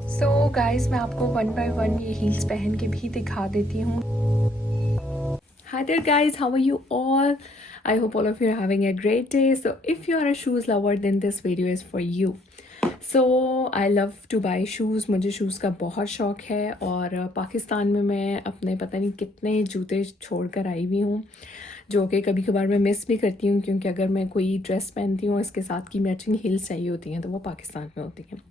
So guys, मैं आपको one by one ये हील्स पहन के भी दिखा देती हूँ। Hi there guys, how are you all? I hope all of you are having a great day. So if you are a shoes lover, then this video is for you. So I love to buy shoes. मुझे shoes का बहुत शौक है और पाकिस्तान में मैं अपने पता नहीं कितने जूते छोड़ कर आई हुई हूँ, जो कि कभी कभार मैं मिस भी करती हूँ, क्योंकि अगर मैं कोई ड्रेस पहनती हूँ इसके साथ की मैचिंग हील्स चाहिए होती हैं तो वो पाकिस्तान में होती हैं।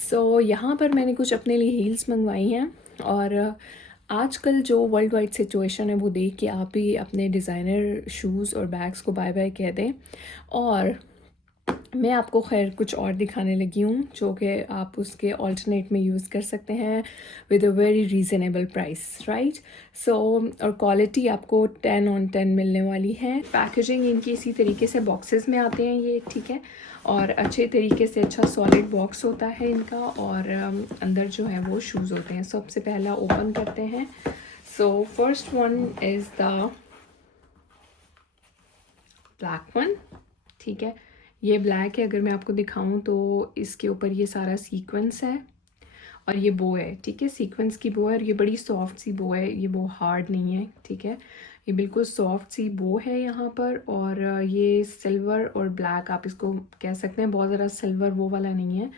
सो यहाँ पर मैंने कुछ अपने लिए हील्स मंगवाई हैं और आजकल जो वर्ल्ड वाइड सिचुएशन है वो देख के आप भी अपने डिज़ाइनर शूज़ और बैग्स को बाय बाय कह दें। और मैं आपको खैर कुछ और दिखाने लगी हूँ जो कि आप उसके ऑल्टरनेट में यूज़ कर सकते हैं with a very reasonable price, right. So और क्वालिटी आपको 10 on 10 मिलने वाली है। पैकेजिंग इनकी इसी तरीके से बॉक्सेस में आते हैं ये, ठीक है, और अच्छे तरीके से अच्छा सॉलिड बॉक्स होता है इनका और अंदर जो है वो शूज़ होते हैं। सबसे पहला ओपन करते हैं। So first one is the black one, ठीक है, ये ब्लैक है। अगर मैं आपको दिखाऊं तो इसके ऊपर ये सारा सीक्वेंस है और ये बो है, ठीक है, सीक्वेंस की बो है और ये बड़ी सॉफ्ट सी बो है, ये बो हार्ड नहीं है, ठीक है, ये बिल्कुल सॉफ्ट सी बो है यहाँ पर। और ये सिल्वर और ब्लैक आप इसको कह सकते हैं, बहुत ज़्यादा सिल्वर वो वाला नहीं है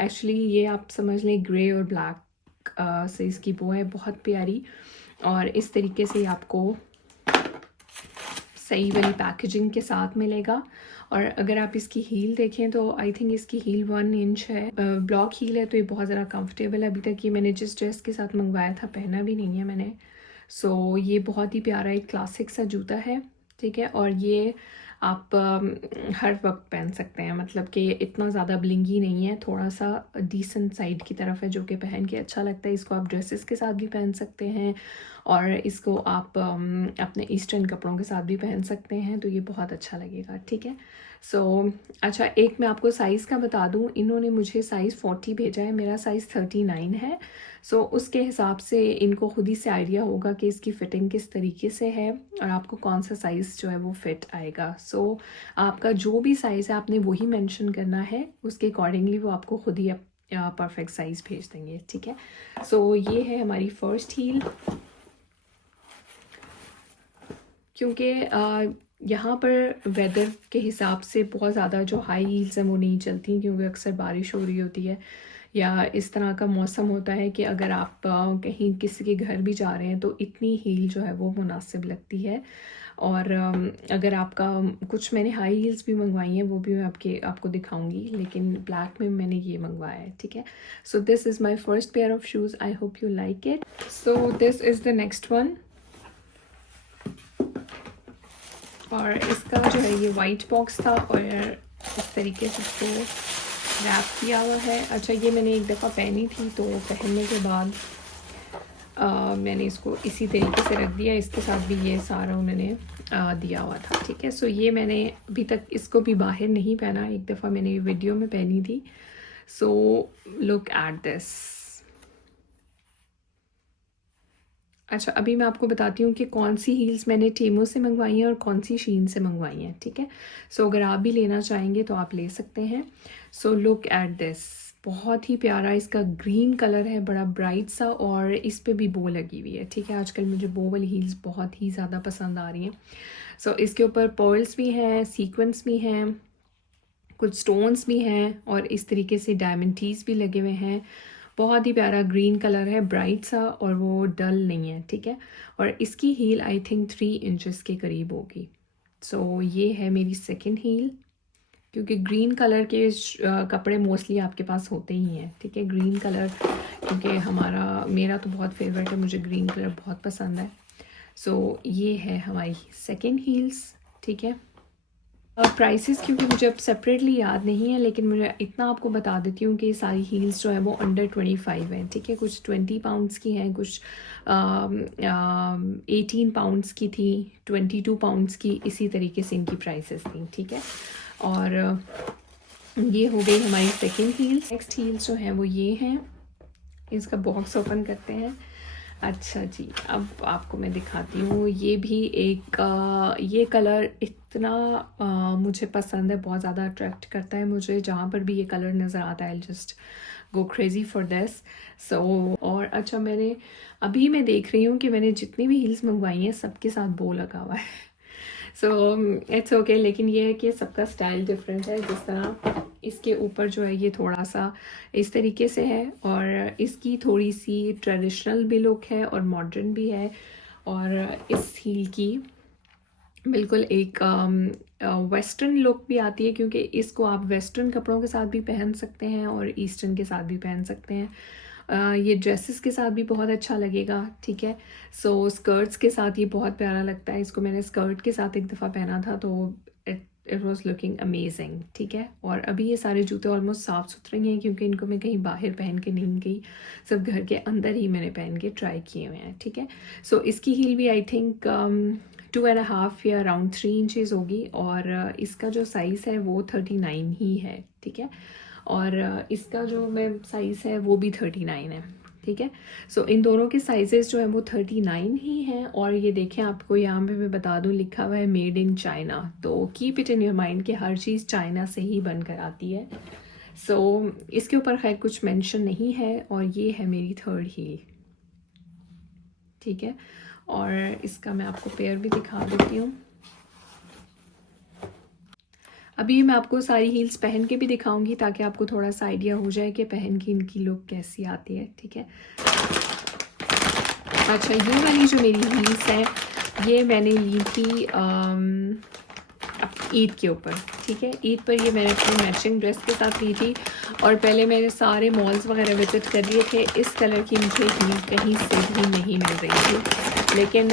एक्चुअली, ये आप समझ लें ग्रे और ब्लैक से इसकी बो है, बहुत प्यारी। और इस तरीके से आपको सही वाली पैकेजिंग के साथ मिलेगा। और अगर आप इसकी हील देखें तो आई थिंक इसकी हील 1 इंच है, ब्लॉक हील है, तो ये बहुत ज़्यादा कंफर्टेबल है। अभी तक ये मैंने जिस ड्रेस के साथ मंगवाया था पहना भी नहीं है मैंने। सो ये बहुत ही प्यारा एक क्लासिक सा जूता है, ठीक है, और ये आप हर वक्त पहन सकते हैं, मतलब कि इतना ज़्यादा ब्लिंगी नहीं है, थोड़ा सा डिसेंट साइड की तरफ है जो कि पहन के अच्छा लगता है। इसको आप ड्रेसेस के साथ भी पहन सकते हैं और इसको आप अपने ईस्टर्न कपड़ों के साथ भी पहन सकते हैं, तो ये बहुत अच्छा लगेगा, ठीक है। सो अच्छा, एक मैं आपको साइज़ का बता दूं, इन्होंने मुझे साइज़ 40 भेजा है, मेरा साइज़ 39 है। सो उसके हिसाब से इनको खुद ही से आइडिया होगा कि इसकी फ़िटिंग किस तरीके से है और आपको कौन सा साइज़ जो है वो फिट आएगा। सो आपका जो भी साइज़ है आपने वही मेंशन करना है, उसके अकॉर्डिंगली वो आपको खुद ही परफेक्ट साइज़ भेज देंगे, ठीक है। सो ये है हमारी फ़र्स्ट हील। क्योंकि यहाँ पर वेदर के हिसाब से बहुत ज़्यादा जो हाई हील्स हैं वो नहीं चलती, क्योंकि अक्सर बारिश हो रही होती है या इस तरह का मौसम होता है कि अगर आप कहीं किसी के घर भी जा रहे हैं तो इतनी हील जो है वो मुनासिब लगती है। और अगर आपका कुछ मैंने हाई हील्स भी मंगवाई हैं, वो भी मैं आपको दिखाऊंगी, लेकिन ब्लैक में मैंने ये मंगवाया है, ठीक है। So this is my first pair of shoes, I hope you like it. So this is the next one और इसका जो है ये वाइट बॉक्स था और इस तरीके से इसको रैप किया हुआ है। अच्छा, ये मैंने एक दफ़ा पहनी थी तो पहनने के बाद मैंने इसको इसी तरीके से रख दिया, इसके साथ भी ये सारा उन्होंने दिया हुआ था, ठीक है। सो ये मैंने अभी तक इसको भी बाहर नहीं पहना, एक दफ़ा मैंने वीडियो में पहनी थी। So look at this. अच्छा, अभी मैं आपको बताती हूँ कि कौन सी हील्स मैंने टेमो से मंगवाई हैं और कौन सी शीन से मंगवाई हैं, ठीक है। सो अगर आप भी लेना चाहेंगे तो आप ले सकते हैं। सो लुक एट दिस, बहुत ही प्यारा इसका ग्रीन कलर है, बड़ा ब्राइट सा, और इस पे भी बो लगी हुई है, ठीक है। आजकल मुझे बो वाली हील्स बहुत ही ज़्यादा पसंद आ रही हैं। सो इसके ऊपर पर्ल्स भी हैं, सीक्वेंस भी हैं, कुछ स्टोन्स भी हैं और इस तरीके से डायमंड टीज भी लगे हुए हैं। बहुत ही प्यारा ग्रीन कलर है, ब्राइट सा, और वो डल नहीं है, ठीक है। और इसकी हील आई थिंक 3 इंचेस के करीब होगी। सो ये है मेरी सेकंड हील, क्योंकि ग्रीन कलर के कपड़े मोस्टली आपके पास होते ही हैं, ठीक है। ग्रीन कलर क्योंकि मेरा तो बहुत फेवरेट है, मुझे ग्रीन कलर बहुत पसंद है। सो ये है हमारी सेकंड हील्स, ठीक है। प्राइसेस क्योंकि मुझे अब सेपरेटली याद नहीं है, लेकिन मुझे इतना आपको बता देती हूँ कि सारी हील्स जो है वो अंडर 25 हैं, ठीक है। कुछ 20 पाउंड्स की हैं, कुछ 18 पाउंड्स की थी, 22 पाउंड्स की, इसी तरीके से इनकी प्राइसेस थी, ठीक है। और ये हो गई हमारी सेकंड हील्स। नेक्स्ट हील्स जो हैं वो ये हैं, इसका बॉक्स ओपन करते हैं। अच्छा जी, अब आपको मैं दिखाती हूँ। ये भी एक ये कलर इतना मुझे पसंद है, बहुत ज़्यादा अट्रैक्ट करता है मुझे। जहाँ पर भी ये कलर नज़र आता है, just go crazy for this. So और अच्छा, मैं देख रही हूँ कि मैंने जितनी भी हील्स मंगवाई हैं सबके साथ बो लगा हुआ है। सो इट्स ओके, लेकिन ये है कि सबका स्टाइल डिफरेंट है। जिस तरह इसके ऊपर जो है ये थोड़ा सा इस तरीके से है, और इसकी थोड़ी सी ट्रेडिशनल भी लुक है और मॉडर्न भी है। और इस हील की बिल्कुल एक वेस्टर्न लुक भी आती है, क्योंकि इसको आप वेस्टर्न कपड़ों के साथ भी पहन सकते हैं और ईस्टर्न के साथ भी पहन सकते हैं। ये ड्रेसेस के साथ भी बहुत अच्छा लगेगा, ठीक है। सो स्कर्ट्स के साथ ये बहुत प्यारा लगता है। इसको मैंने स्कर्ट के साथ एक दफ़ा पहना था, तो इट वॉज लुकिंग अमेजिंग, ठीक है। और अभी ये सारे जूते ऑलमोस्ट साफ़ सुथरे हैं, क्योंकि इनको मैं कहीं बाहर पहन के नहीं गई, सब घर के अंदर ही मैंने पहन के ट्राई किए हुए हैं, ठीक है। सो इसकी हील भी आई थिंक 2.5 या अराउंड 3 इंचज़ होगी, और इसका जो साइज़ है वो 39 ही है, ठीक है। और इसका जो मैं साइज़ है वो भी 39 है, ठीक है। सो इन दोनों के साइजेस जो है वो 39 ही हैं। और ये देखें, आपको यहाँ पे मैं बता दूँ, लिखा हुआ है मेड इन चाइना। तो keep it in your mind कि हर चीज़ चाइना से ही बनकर आती है। सो इसके ऊपर खैर कुछ मेंशन नहीं है। और ये है मेरी थर्ड हील, ठीक है। और इसका मैं आपको पेयर भी दिखा देती हूँ। अभी मैं आपको सारी हील्स पहन के भी दिखाऊंगी, ताकि आपको थोड़ा सा आइडिया हो जाए कि पहन के इनकी लुक कैसी आती है, ठीक है। अच्छा, ये वाली जो मेरी हील्स हैं, ये मैंने ली थी ईद के ऊपर, ठीक है। ईद पर ये मैंने अपनी मैचिंग ड्रेस के साथ ली थी। और पहले मैंने सारे मॉल्स वगैरह विजिट कर लिए थे। इस कलर की मुझे हील कहीं से भी नहीं मिल रही थी, लेकिन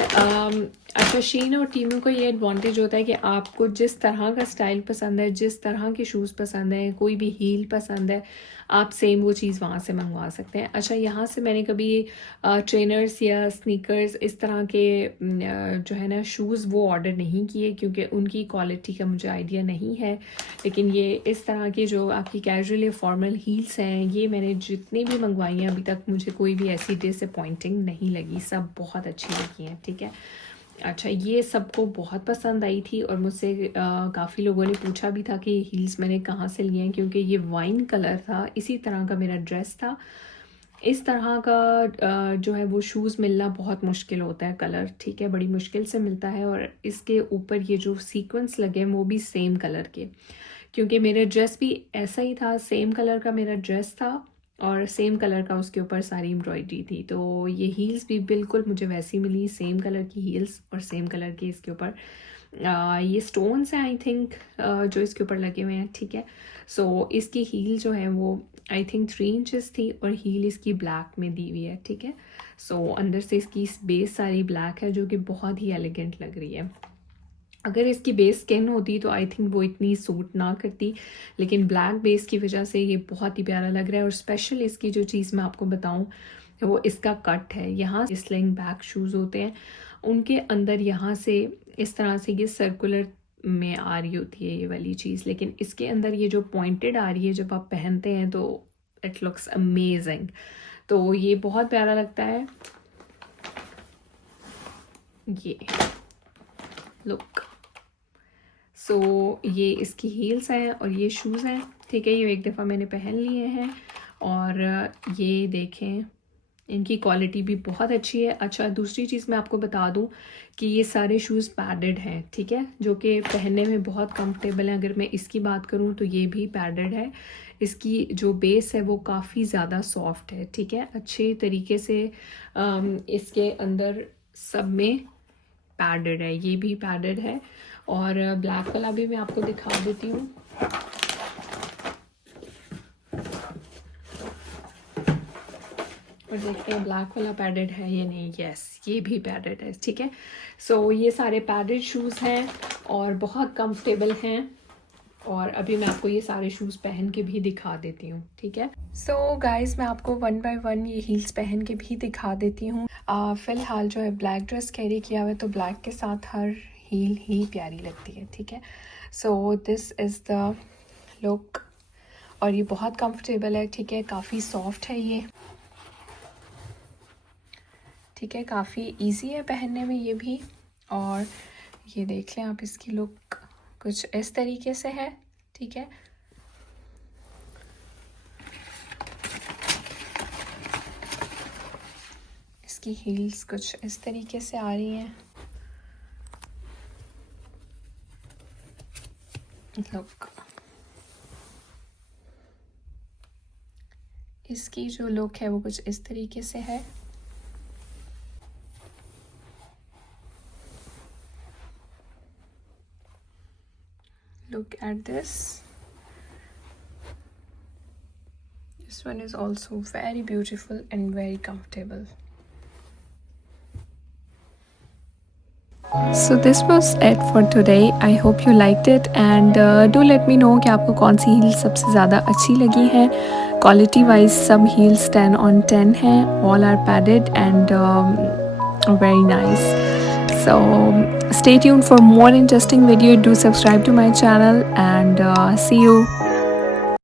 अच्छा, शीन और टीमू को ये एडवांटेज होता है कि आपको जिस तरह का स्टाइल पसंद है, जिस तरह के शूज़ पसंद है, कोई भी हील पसंद है, आप सेम वो चीज़ वहाँ से मंगवा सकते हैं। अच्छा, यहाँ से मैंने कभी ट्रेनर्स या स्नीकर्स इस तरह के जो है ना शूज़ वो ऑर्डर नहीं किए, क्योंकि उनकी क्वालिटी का मुझे आइडिया नहीं है। लेकिन ये इस तरह के जो आपकी कैजुअल या फॉर्मल हील्स हैं, ये मैंने जितनी भी मंगवाई हैं अभी तक, मुझे कोई भी ऐसी डिसअपॉइंटिंग नहीं लगी, सब बहुत अच्छी लगी हैं, ठीक है। अच्छा, ये सबको बहुत पसंद आई थी, और मुझसे काफ़ी लोगों ने पूछा भी था कि हील्स मैंने कहाँ से लिए हैं, क्योंकि ये वाइन कलर था, इसी तरह का मेरा ड्रेस था। इस तरह का जो है वो शूज़ मिलना बहुत मुश्किल होता है, कलर, ठीक है, बड़ी मुश्किल से मिलता है। और इसके ऊपर ये जो सीक्वेंस लगे हैं वो भी सेम कलर के, क्योंकि मेरा ड्रेस भी ऐसा ही था, सेम कलर का मेरा ड्रेस था, और सेम कलर का उसके ऊपर सारी एम्ब्रॉयडरी थी। तो ये हील्स भी बिल्कुल मुझे वैसी मिली, सेम कलर की हील्स और सेम कलर के इसके ऊपर ये स्टोन्स हैं आई थिंक, जो इसके ऊपर लगे हुए हैं, ठीक है। सो इसकी हील जो है वो आई थिंक 3 इंचज़ थी, और हील इसकी ब्लैक में दी हुई है, ठीक है। सो अंदर से इसकी बेस सारी ब्लैक है, जो कि बहुत ही एलिगेंट लग रही है। अगर इसकी बेस स्किन होती तो आई थिंक वो इतनी सूट ना करती, लेकिन ब्लैक बेस की वजह से ये बहुत ही प्यारा लग रहा है। और स्पेशल इसकी जो चीज़ मैं आपको बताऊं, वो इसका कट है। यहाँ स्लिंग बैक शूज़ होते हैं, उनके अंदर यहाँ से इस तरह से ये सर्कुलर में आ रही होती है ये वाली चीज़, लेकिन इसके अंदर ये जो पॉइंटेड आ रही है, जब आप पहनते हैं तो इट लुक्स अमेजिंग। तो ये बहुत प्यारा लगता है। ये लुक, सो ये इसकी हील्स हैं और ये शूज़ हैं, ठीक है। ये एक दफ़ा मैंने पहन लिए हैं, और ये देखें, इनकी क्वालिटी भी बहुत अच्छी है। अच्छा, दूसरी चीज़ मैं आपको बता दूं कि ये सारे शूज़ पैडेड हैं, ठीक है, जो कि पहनने में बहुत कंफर्टेबल हैं। अगर मैं इसकी बात करूं तो ये भी पैडेड है। इसकी जो बेस है वो काफ़ी ज़्यादा सॉफ्ट है, ठीक है, अच्छे तरीके से इसके अंदर सब में पैडेड है, ये भी पैडेड है। और ब्लैक वाला भी मैं आपको दिखा देती हूँ। और देखते हैं ब्लैक वाला पैडेड है या नहीं। यस, ये भी पैडेड है, ठीक है। सो ये सारे पैडेड शूज़ हैं और बहुत कंफर्टेबल हैं। और अभी मैं आपको ये सारे शूज़ पहन के भी दिखा देती हूँ, ठीक है। सो गाइस, मैं आपको 1 बाय 1 ये हील्स पहन के भी दिखा देती हूँ। फ़िलहाल जो है ब्लैक ड्रेस कैरी किया हुआ है, तो ब्लैक के साथ हर हील ही प्यारी लगती है, ठीक है। So this is the look, और ये बहुत कंफर्टेबल है, ठीक है, काफ़ी सॉफ्ट है ये, ठीक है, काफ़ी इजी है पहनने में ये भी। और ये देख लें आप, इसकी लुक कुछ इस तरीके से है। ठीक है, इसकी हील्स कुछ इस तरीके से आ रही हैं। लुक, इसकी जो लुक है वो कुछ इस तरीके से है। Look at this. This one is also very beautiful and very comfortable. So this was it for today. I hope you liked it and do let me know कि आपको कौन सी हील सबसे ज़्यादा अच्छी लगी है। क्वालिटी वाइज सब heels 10 on 10 हैं। All are padded and very nice. So stay tuned for more interesting video. Do subscribe to my channel and see you